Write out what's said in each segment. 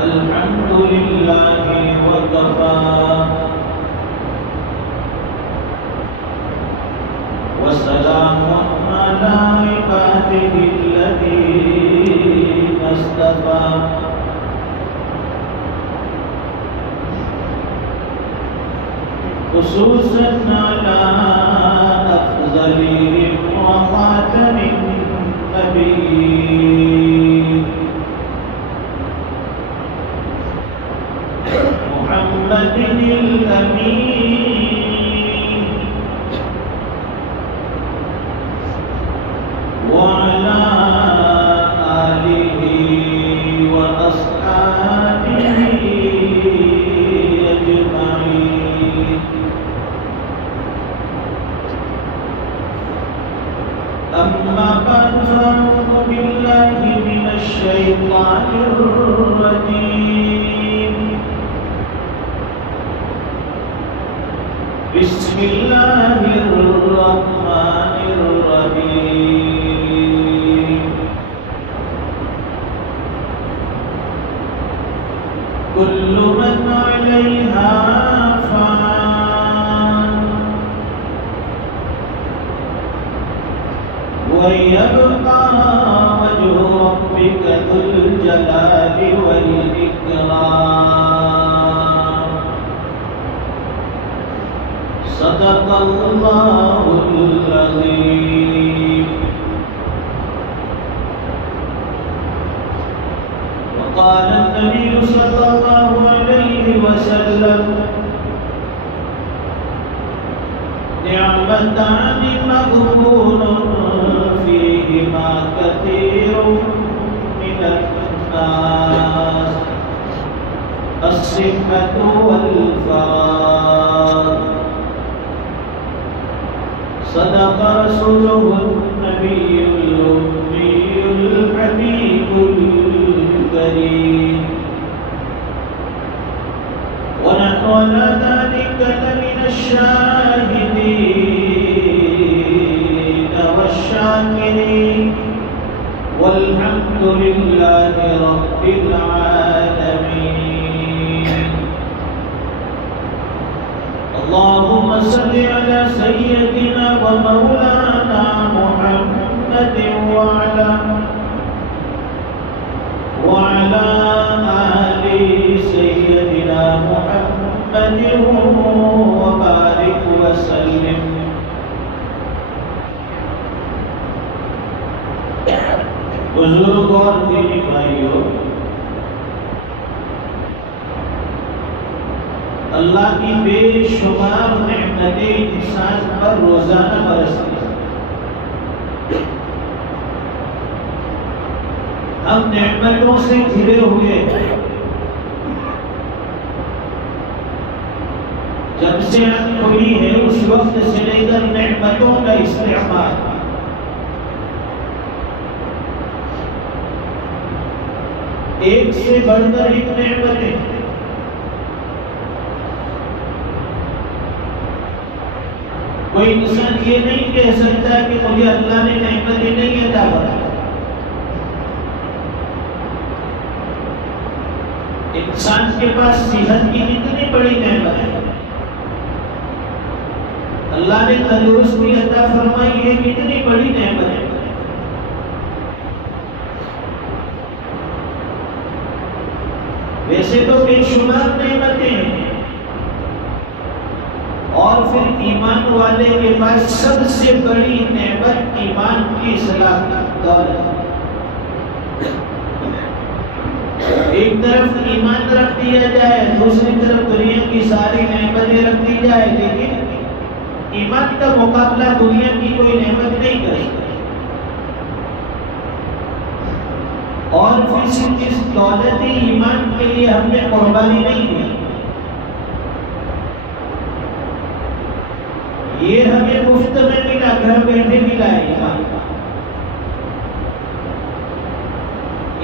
الحمد لله وكفى وسلام على عباده الذين اصطفى خصوصا على أفضلهم وخاتم النبيين محمد الأمين وعلى آله وأصحابه أجمعين. أما بعد فأعوذ بالله من الشيطان الرجيم. بسم الله الرحمن الرحيم. كل من عليها فان ويبقى وجه ربك ذو الجلال والإكرام. صدق الله العظيم. وقال النبي صلى الله عليه وسلم: نعمتان مغبون فيهما كثير من الناس الصحة والفراغ. صدق رسوله النبي الأمي الحبيب الكريم. ونحن على ذلك لمن الشاهدين والشاكرين والحمد لله رب العالمين. اللهم صل على سيدنا ومولانا محمد وعلى آل سيدنا محمد وبارك وسلم. بزرگ اور دینی بھائیوں، اللہ کی بے شمار نعمتیں انسان پر روزانہ برستی ہیں. ہم نعمتوں سے گھرے ہوئے ہیں. جب سے آنکھ کھلی ہے اس وقت سے لے کر نعمتوں کا استعمال. ایک سے بڑھ کر ایک نعمتیں. کوئی انسان یہ نہیں کہہ سکتا کہ مجھے اللہ نے نعمتیں نہیں عطا فرمائی. انسان کے پاس صحت کی اتنی بڑی نعمت ہے. اللہ نے تندرستی عطا فرمائی ہے، کتنی بڑی نعمت ہے. ویسے تو بے شمار نعمتیں ہیں، اور پھر ایمان والے کے پاس سب سے بڑی نعمت ایمان کی اصلاح دولت. ایک طرف ایمان رکھ دیا جائے، دوسری طرف دنیا کی ساری نعمتیں رکھ دی جائے، لیکن ایمان کا مقابلہ دنیا کی کوئی نعمت نہیں کر سکتی. اور پھر صرف اس دولت ایمان کے لیے ہم نے قربانی نہیں دی. یہ ہمیں مفت میں ملا، گھر بیٹھے ملا ہے.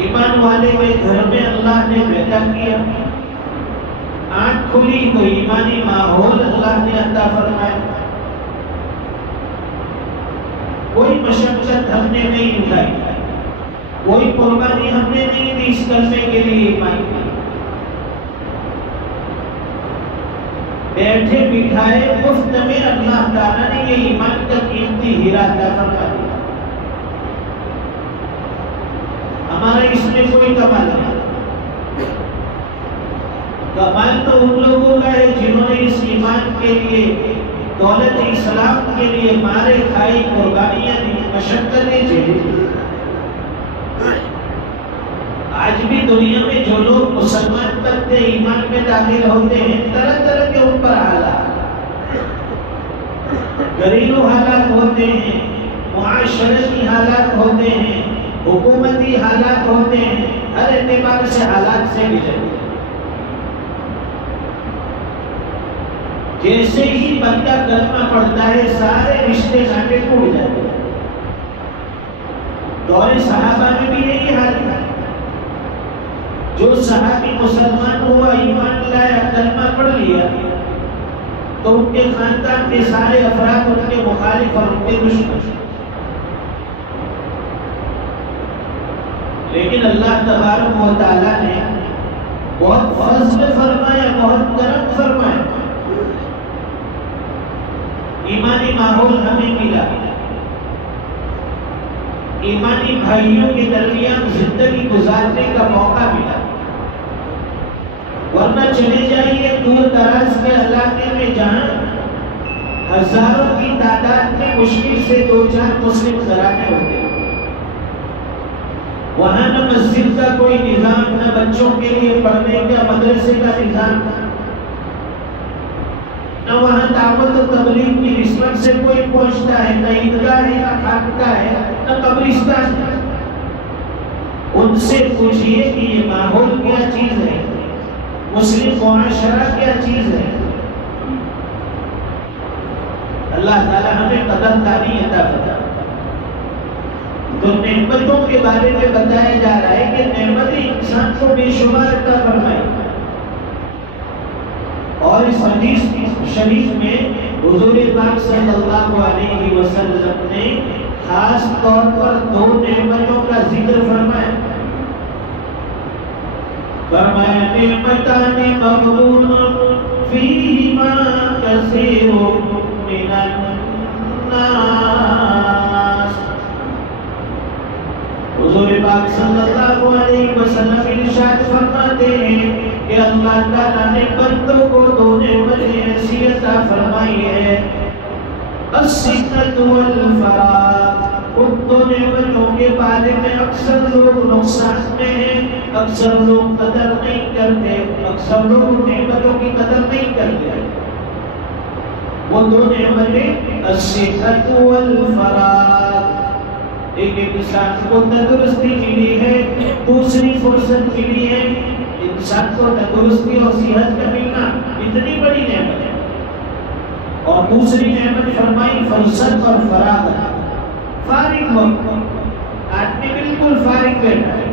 ایمان والے کے گھر میں اللہ نے پیدا کیا، آنکھ کھلی تو ایمانی ماحول اللہ نے عطا فرمایا. کوئی مشقت ہم نے نہیں اٹھائی، کوئی قربانی ہم نے نہیں دی اس کلمے کے لیے ایمان کی. بیٹھے بٹھائے مفت میں اللہ تعالیٰ نے یہ ایمان کا قیمتی ہیرا عطا فرما دیا. ہمارا اس میں کوئی کمال نہیں. کمال تو ان لوگوں کا ہے جنہوں نے اس ایمان کے لیے، دولت اسلام کے لیے مارے کھائی، قربانیاں دی، مشقتیں جھیلی. آج بھی دنیا میں جو لوگ مسلمان بنتے ایمان میں داخل ہوتے ہیں، طرح طرح کے ان پر حالات، گھریلو حالات ہوتے ہیں، معاشرتی حالات ہوتے ہیں، حکومتی حالات ہوتے ہیں، ہر اعتبار سے حالات سے گزرتے ہیں. جیسے ہی بندہ کلمہ پڑھتا ہے سارے رشتے ناطے ٹوٹ جاتے ہیں. دور صحابہ میں بھی یہی حال تھا. جو صحابی مسلمان ہوا، ایمان لایا، کلمہ پڑھ لیا، تو ان کے خاندان کے سارے افراد ان کے مخالف اور ان کے دشمن. لیکن اللہ تبارک و تعالیٰ نے بہت فضل فرمایا، بہت کرم فرمایا. ایمانی ماحول ہمیں ملا، ایمانی بھائیوں کے درمیان زندگی گزارنے کا موقع ملا. ورنہ چلے جائیے دور دراز کے علاقے میں جہاں ہزاروں کی تعداد میں مشکل سے 2-4 مسلم گھرانے ہوتے ہیں، وہاں نہ مسجد کا کوئی نظام، نہ بچوں کے لیے پڑھنے کا مدرسے کا نظام، نہ وہاں دعوت و تبلیغ کی نسبت سے کوئی پہنچتا ہے، نہ عیدگاہ ہے، نہ خانقاہ ہے، نہ قبرستان ہے. ان سے پوچھئے کہ یہ ماحول کیا چیز ہے، مسلم معاشرہ کیا چیز ہے. اللہ تعالیٰ ہمیں قدردانی عطا فرمائے. تو نعمتوں کے بارے میں بتایا جا رہا ہے کہ نعمتیں انسان کو بے شمار عطا فرمائی. اور اس حدیث شریف میں حضور پاک صلی اللہ علیہ وسلم نے خاص طور پر 2 نعمتوں کا ذکر فرمایا. فرمایا نعمتان مغبون فیہما کثیر من الناس. حضور پاک صلی اللہ علیہ وسلم ارشاد فرماتے ہیں کہ اللہ تعالیٰ نے بندوں کو 2 نعمتیں ایسی عطا فرمائی ہے، الصحت والفراغ. ان 2 نعمتوں کے بارے میں اکثر لوگ نقصان میں ہیں، اکثر لوگ قدر نہیں کرتے، اکثر لوگ نعمتوں کی قدر نہیں کرتے. وہ 2 نعمتیں الصحت والفراغ. ایک انسان کو تندرستی ملی ہے، دوسری فرصت ملی ہے. انسان کو تندرستی اور صحت کا ملنا اتنی بڑی نعمت ہے. اور دوسری نعمت فرمائی فرصت اور فراغت، فارغ وقت. آدمی بالکل فارغ بیٹھا ہے،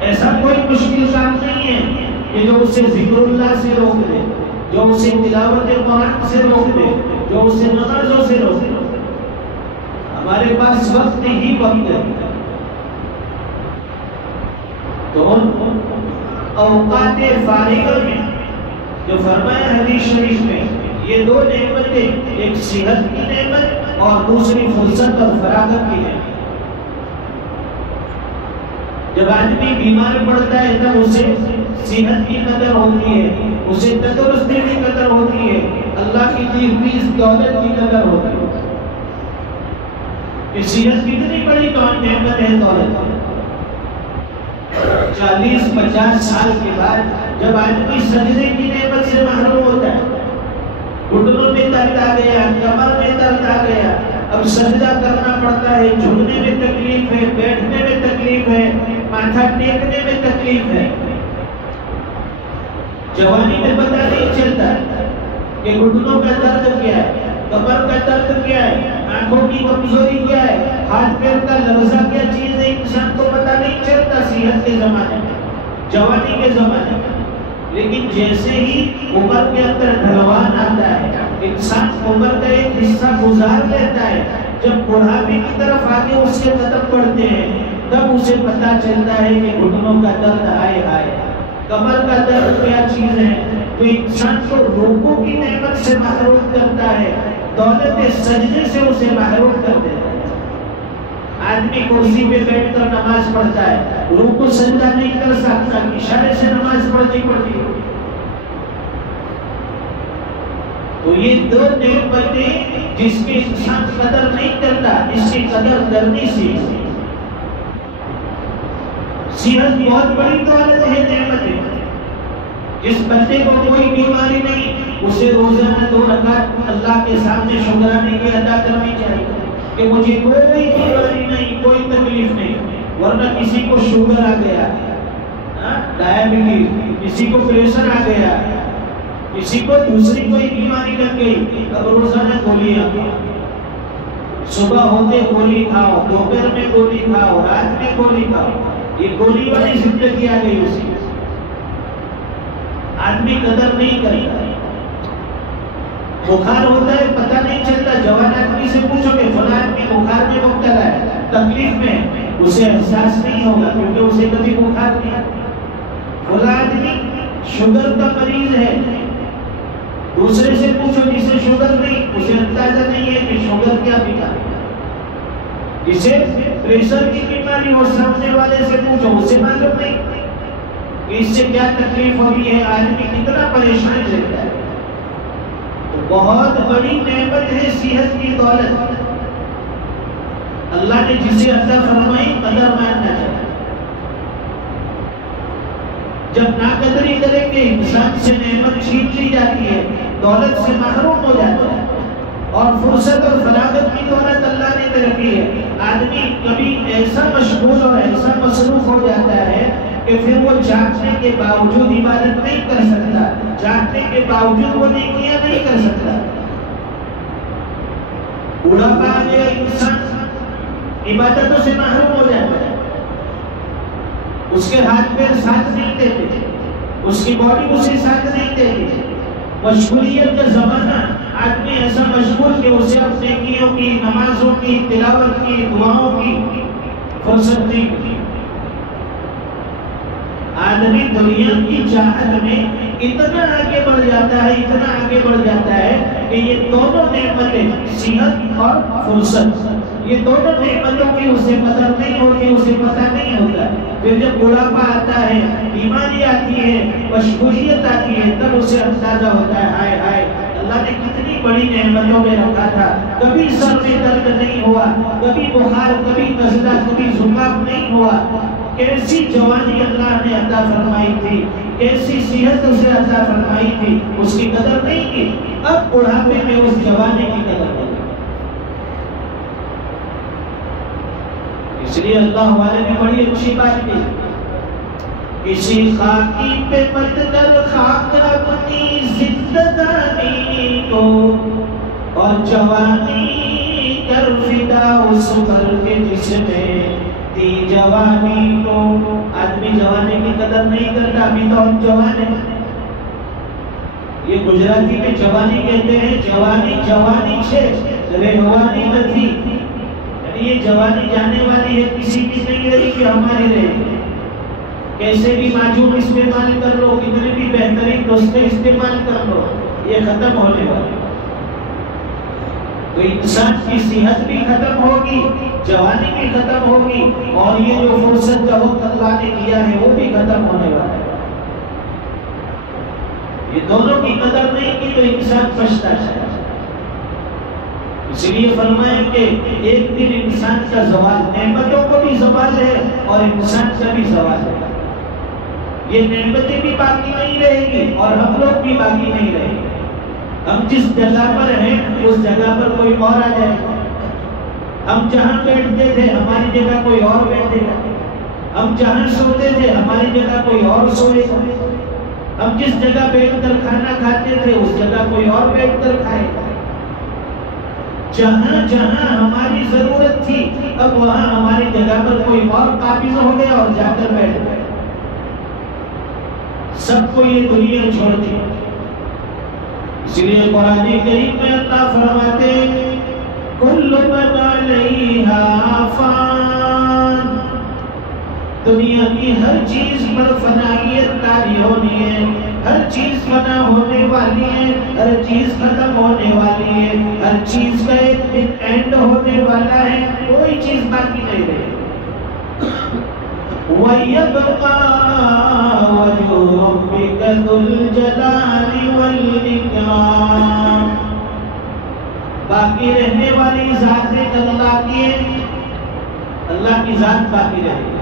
ایسا کوئی مشکل کام نہیں ہے کہ جو اسے ذکر اللہ سے روک دے، جو اسے تلاوت قرآن سے روک دے، جو اسے نمازوں سے روک دے. ہمارے پاس وقت ہی وقت ہے. تو اوقات فارغہ میں جو فرمایا حدیث شریف میں، یہ 2 نعمتیں، ایک صحت کی نعمت اور دوسری فرصت اور فراغت کی نعمت. جب آدمی بیمار پڑتا ہے تب اسے صحت کی قدر ہوتی ہے، اسے تندرستی کی قدر ہوتی ہے، اللہ کی دی ہوئی دولت کی قدر ہوتی ہے. کہ صحت کتنی بڑی نعمت ہے. دولت 40-50 سال کے بعد جب آدمی سجدے کی نعمت سے محروم ہوتا ہے، گھٹنوں میں درد آ گیا، کمر میں درد آ گیا، اب سجدہ کرنا پڑتا ہے، جھکنے میں تکلیف ہے، بیٹھنے میں تکلیف ہے، ماتھا ٹیکنے میں تکلیف ہے. جوانی میں پتہ نہیں چلتا کہ گھٹنوں کا درد کیا ہے، کمر کا درد کیا ہے، آنکھوں کی کمزوری کیا ہے، ہاتھ پیر کا لرزہ کیا چیز ہے. انسان کو پتہ نہیں چلتا صحت کے زمانے میں، جوانی کے زمانے میں. لیکن جیسے ہی عمر کے اندر ڈھلوان آتا ہے، انسان عمر کا ایک حصہ گزار لیتا ہے، جب بڑھاپے کی طرف آگے اس کے قدم بڑھتے ہیں، تب اسے پتہ چلتا ہے کہ گھٹنوں کا درد ہائے ہائے. کمر کا درد کیا چیز ہے؟ تو انسان کو رکوع کی نعمت سے محروم کرتا ہے، دولت سجدے سے اسے محروم کر دیتا ہے۔ آدمی کرسی پہ بیٹھ کر نماز پڑھتا ہے، رکوع سجدہ نہیں کر سکتا، اشارے سے نماز پڑھنی پڑتی ہے۔ تو یہ دو نعمتیں جس کی انسان قدر نہیں کرتا، اس کی قدر کرنی سیکھے۔ صحت بہت بڑی دولت ہے، نعمت ہے۔ جس بندے کو کوئی بیماری نہیں، اسے روزانہ 2 رکعت اللہ کے سامنے شکرانے کی ادا کرنی چاہیے کہ مجھے کوئی بیماری نہیں، کوئی تکلیف نہیں۔ ورنہ کسی کو شوگر آ گیا، ڈائبٹیز، کسی کو پریشر آ گیا، کسی کو دوسری کوئی بیماری لگ گئی، اب روزانہ گولیاں کھاؤ، صبح ہوتے گولی کھاؤ، دوپہر میں گولی کھاؤ، رات میں گولی کھاؤ، یہ گولی والی زندگی آ گئی اسی۔ آدمی قدر نہیں کرتا، بخار ہوتا ہے پتہ نہیں چلتا، جوان آدمی سے پوچھو کہ فلاں آدمی بخار میں مبتلا ہے، تکلیف میں، اسے احساس نہیں ہوگا کیونکہ اسے کبھی بخار نہیں۔ فلاں آدمی شوگر کا مریض ہے، دوسرے سے پوچھو جسے شوگر نہیں، اسے اندازہ نہیں ہے کہ شوگر کیا بیماری ہے۔ جسے پریشر کی بیماری اور سامنے والے سے پوچھو، اسے معلوم نہیں کہ اس سے کیا تکلیف ہوتی ہے، آدمی کتنا پریشان رہتا ہے۔ تو بہت بڑی نعمت ہے صحت کی دولت، اللہ نے جسے عطا فرمائی قدر ماننا چاہیے۔ جب ناقدری کریں گے انسان سے نعمت چھین لی جاتی ہے، دولت سے محروم ہو جاتا ہے، اور فرصت اور فراغت کی دولت اللہ نے دے رکھی ہے۔ آدمی کبھی ایسا مشغول اور ایسا مصروف ہو جاتا ہے کہ پھر وہ جاگنے کے باوجود عبادت نہیں کر سکتا، جاگنے کے باوجود وہ نیکیاں نہیں کر سکتا۔ بڑھاپا آ گیا، انسان عبادتوں سے محروم ہو جاتا ہے، اس کے ہاتھ پیر ساتھ نہیں دیتے، اس کی باڈی اسے ساتھ نہیں دیتی۔ مشغولیت کا زمانہ، آدمی ایسا مشغول کہ اسے اپنے نیکیوں کی، نمازوں کی، تلاوت کی، دعاؤں کی فرصت نہیں ملی۔ آدمی دنیا کی چاہت میں اتنا آگے بڑھ جاتا ہے، اتنا آگے بڑھ جاتا ہے کہ یہ دونوں نعمتیں، صحت اور فرصت، یہ دونوں نعمتوں کی اسے قدر نہیں ہوتی، اسے پتہ نہیں ہوتا۔ پھر جب بڑھاپا آتا ہے، بیماری آتی ہے، مشغولیت آتی ہے، تب اسے اندازہ ہوتا ہے ہائے ہائے اللہ نے کتنی بڑی نعمتوں میں رکھا تھا، کبھی سر میں درد نہیں ہوا، کبھی بخار، کبھی نزلہ، کبھی زکام نہیں ہوا۔ کیسی جوانی اللہ نے عطا فرمائی تھی، کیسی صحت اسے عطا فرمائی تھی، اس کی قدر نہیں کی۔ اب بڑھاپے میں اس جوانی کی قدر کی۔ اس لیے اللہ والے نے بڑی اچھی بات کی، کسی خاکی پہ مت کر خاک اپنی زندگانی کو، اور جوانی کر فدا اس پر کے جس میں دی جوانی کو۔ آدمی جوانی کی قدر نہیں کرتا، ابھی تو ہم جوان ہیں۔ یہ گجراتی میں جوانی کہتے ہیں، جوانی جوانی چھے رہوانی نتھی، یعنی یہ جوانی جانے والی ہے، کسی کی نہیں رہی کہ ہماری رہے گی۔ کیسے بھی معجون استعمال کر لو، کتنے بھی بہترین نسخے استعمال کر لو، یہ ختم ہونے والا۔ تو انسان کی صحت بھی ختم ہوگی، جوانی بھی ختم ہوگی، اور یہ جو فرصت کا وقت اللہ نے دیا ہے وہ بھی ختم ہونے والا ہے۔ یہ دونوں کی قدر نہیں کی تو انسان پچھتا ہے۔ اس لیے فرمایا کہ ایک دن انسان کا زوال، نعمتوں کو بھی زوال ہے اور انسان کا بھی زوال ہے۔ یہ نعمتیں بھی باقی نہیں رہیں گی اور ہم لوگ بھی باقی نہیں رہیں گے۔ ہم جس جگہ پر ہیں اس جگہ پر کوئی اور آ جائے گا، ہم جہاں بیٹھتے تھے ہماری جگہ کوئی اور بیٹھے گا، ہم جہاں سوتے تھے ہماری جگہ کوئی اور سوئے گا، ہم جس جگہ بیٹھ کر کھانا کھاتے تھے اس جگہ کوئی اور بیٹھ کر کھائے گا۔ جہاں جہاں ہماری ضرورت تھی اب وہاں ہماری جگہ پر کوئی اور قابض ہو گیا اور جا کر بیٹھ گئے۔ سب کو یہ دنیا چھوڑ دی۔ اس لیے قرآن کریم میں اللہ فرماتے کل من علیہا فان، دنیا کی ہر چیز پر فنائیت طاری ہونی ہے، ہر چیز فنا ہونے والی ہے، ہر چیز ختم ہونے والی ہے، ہر چیز کا ایک اینڈ ہونے والا ہے، کوئی چیز باقی نہیں رہے۔ وَيَبْقَى وَجْهُ رَبِّكَ ذُو الْجَلَالِ وَالْإِكْرَامِ، باقی رہنے والی ذات اللہ کی ہے، اللہ کی ذات باقی رہے گی۔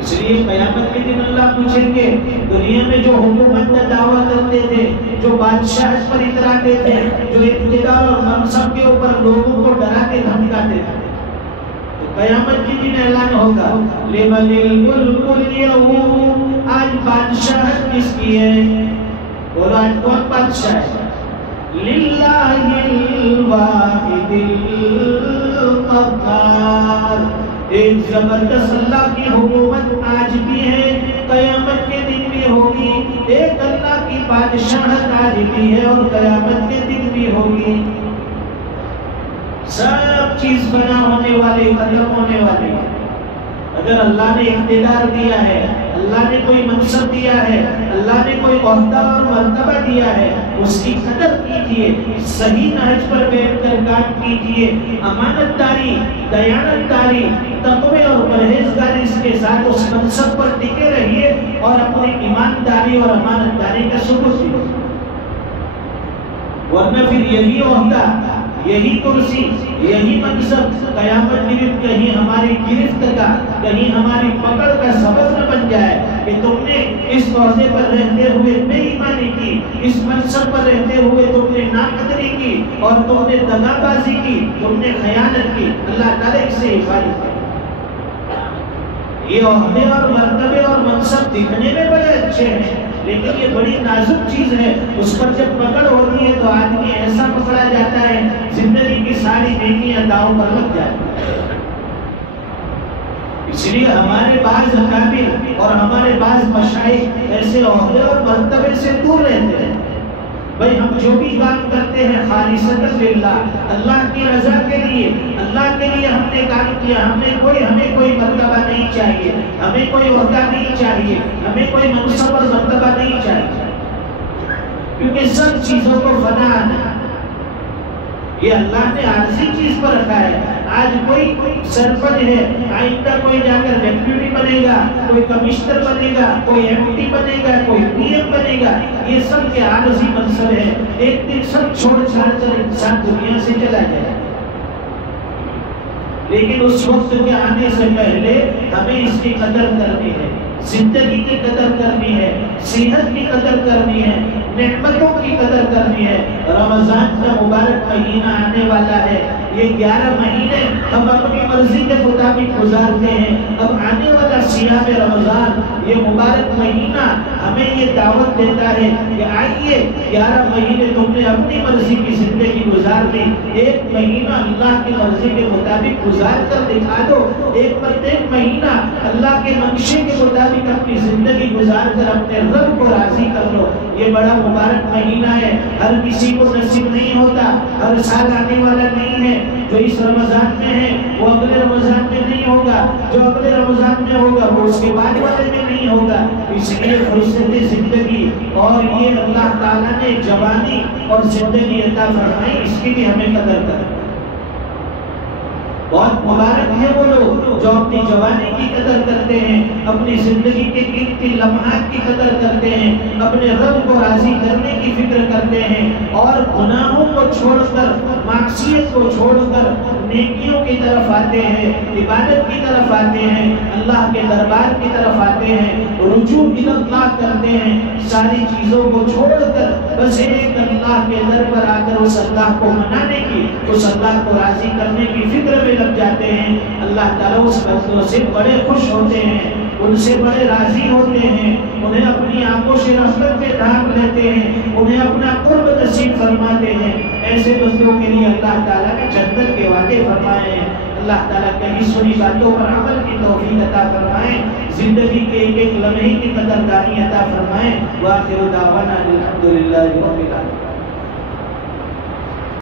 اس لیے قیامت کے دن اللہ پوچھیں گے دنیا میں جو حکومت کا دعویٰ کرتے تھے، جو بادشاہت پر اتراتے تھے، جو اقتدار اور منصب کے اوپر لوگوں کو ڈرا کے دھمکاتے تھے، تو قیامت کے دن اعلان ہوگا لمن الملک اليوم، آج بادشاہت کس کی ہے؟ بولو آج کون بادشاہ ہے؟ للہ الواحد القہار، ایک زبردست اللہ کی حکومت آج بھی ہے، قیامت کے دن بھی ہوگی، ایک اللہ کی بادشاہت آج بھی ہے اور قیامت کے دن بھی ہوگی۔ سب چیز بنا ہونے والی، ختم ہونے والی۔ اگر اللہ نے اقتدار دیا ہے، اللہ نے کوئی منصب دیا ہے، اللہ نے کوئی عہدہ اور مرتبہ دیا ہے، اس کی قدر کیجئے، صحیح نہج پر بیٹھ کر کام کیجئے، امانت داری، دیانت داری، تقوی اور پرہیزگاری کے ساتھ اس منصب پر ٹکے رہیے اور اپنی ایمانداری اور امانت داری کا ثبوت دیجیے، ورنہ پھر یہی عہدہ، یہی کرسی، یہی منصب قیامت کے دن کہیں ہماری گرفت کا، کہیں ہماری پکڑ کا سبب نہ بن جائے کہ تم نے اس عہدے پر رہتے ہوئے بے ایمانی کی، اس منصب پر رہتے ہوئے تم نے ناقدری کی اور تم نے دغا بازی کی، تم نے خیانت کی۔ اللہ تعالیٰ اس سے حفاظت کرے۔ یہ عہدے اور مرتبے اور منصب دکھنے میں بڑے اچھے ہیں، لیکن یہ بڑی نازک چیز ہے، اس پر جب پکڑ ہوتی ہے تو آدمی ایسا پکڑا جاتا ہے زندگی کی ساری نیکیاں داؤں پر لگ جاتی ہیں۔ اس لیے ہمارے بعض اکابر اور ہمارے بعض مشائخ ایسے عہدے اور مرتبے سے دور رہتے ہیں۔ بھائی ہم جو بھی کام کرتے ہیں خالصۃ للہ، اللہ کی رضا کے لیے، اللہ کے لیے ہم نے کام کیا، ہمیں کوئی مرتبہ نہیں چاہیے، ہمیں کوئی عہدہ نہیں چاہیے، ہمیں کوئی منصب اور مرتبہ نہیں چاہیے، کیونکہ سب چیزوں کو فنا آنا، یہ اللہ نے عارضی چیز پر رکھا ہے۔ آج کوئی سرپنچ ہے، آئندہ کوئی جا کر ڈیپٹی بنے گا، کوئی کمشنر بنے گا، کوئی ایم ڈی بنے گا، کوئی پی ایم بنے گا، یہ سب کے عارضی منصب ہے، ایک دن سب چھوڑ چھاڑ کر انسان دنیا سے چلا جائے، لیکن اس وقت کے آنے سے پہلے ہمیں اس کی قدر کرنی ہے، زندگی کی قدر کرنی ہے، صحت کی قدر کرنی ہے، نعمتوں کی قدر کرنی ہے۔ رمضان کا مبارک مہینہ آنے والا ہے، یہ 11 مہینے ہم اپنی مرضی کے مطابق گزارتے ہیں، اب آنے والا صیام رمضان یہ مبارک مہینہ ہمیں یہ دعوت دیتا ہے کہ آئیے 11 مہینے تم نے اپنی مرضی کی زندگی گزار دی، ایک مہینہ اللہ کی مرضی کے مطابق گزار کر دکھا دو، ایک مہینہ اللہ کے منشے کے مطابق اپنی زندگی گزار کر اپنے رب کو راضی کر لو۔ یہ بڑا مبارک مہینہ ہے، ہر کسی کو نصیب نہیں ہوتا، ہر سال آنے والا نہیں ہے، جو اس رمضان میں ہے وہ اگلے رمضان میں نہیں ہوگا، جو اگلے رمضان میں ہوگا وہ اس کے بعد والے میں نہیں ہوگا۔ اس لیے فرصت زندگی اور یہ اللہ تعالیٰ نے جوانی اور زندگی عطا فرمائی، اس کی بھی ہمیں قدر کریں۔ بہت مبارک ہے وہ لوگ جو اپنی جوانی کی قدر کرتے ہیں، اپنی زندگی کے قیمتی لمحات کی قدر کرتے ہیں، اپنے رب کو راضی کرنے کی فکر کرتے ہیں اور گناہوں کو چھوڑ کر، معصیت کو چھوڑ کر نیکیوں کی طرف آتے ہیں، عبادت کی طرف آتے ہیں، اللہ کے دربار کی طرف آتے ہیں، رجوع اللہ کرتے ہیں، ساری چیزوں کو چھوڑ کر بس ایک اللہ کے در پر آ کر اس اللہ کو منانے کی، اس اللہ کو راضی کرنے کی فکر میں لگ جاتے ہیں۔ اللہ تعالیٰ اس بندوں سے بڑے خوش ہوتے ہیں، ان سے بڑے راضی ہوتے ہیں، انہیں اپنی آنکھوں سے رحمت میں ڈھانپ لیتے ہیں، انہیں اپنا قرب نصیب فرماتے ہیں۔ ایسے بندوں کے لیے اللہ تعالیٰ نے جنت کے وعدے فرمائے ہیں۔ اللہ تعالیٰ کہیں سنی باتوں پر عمل کی توفیق عطا فرمائے، زندگی کے ایک ایک لمحے کی قدردانی عطا فرمائے۔ وآخر دعوانا الحمدللہ رب العالمین۔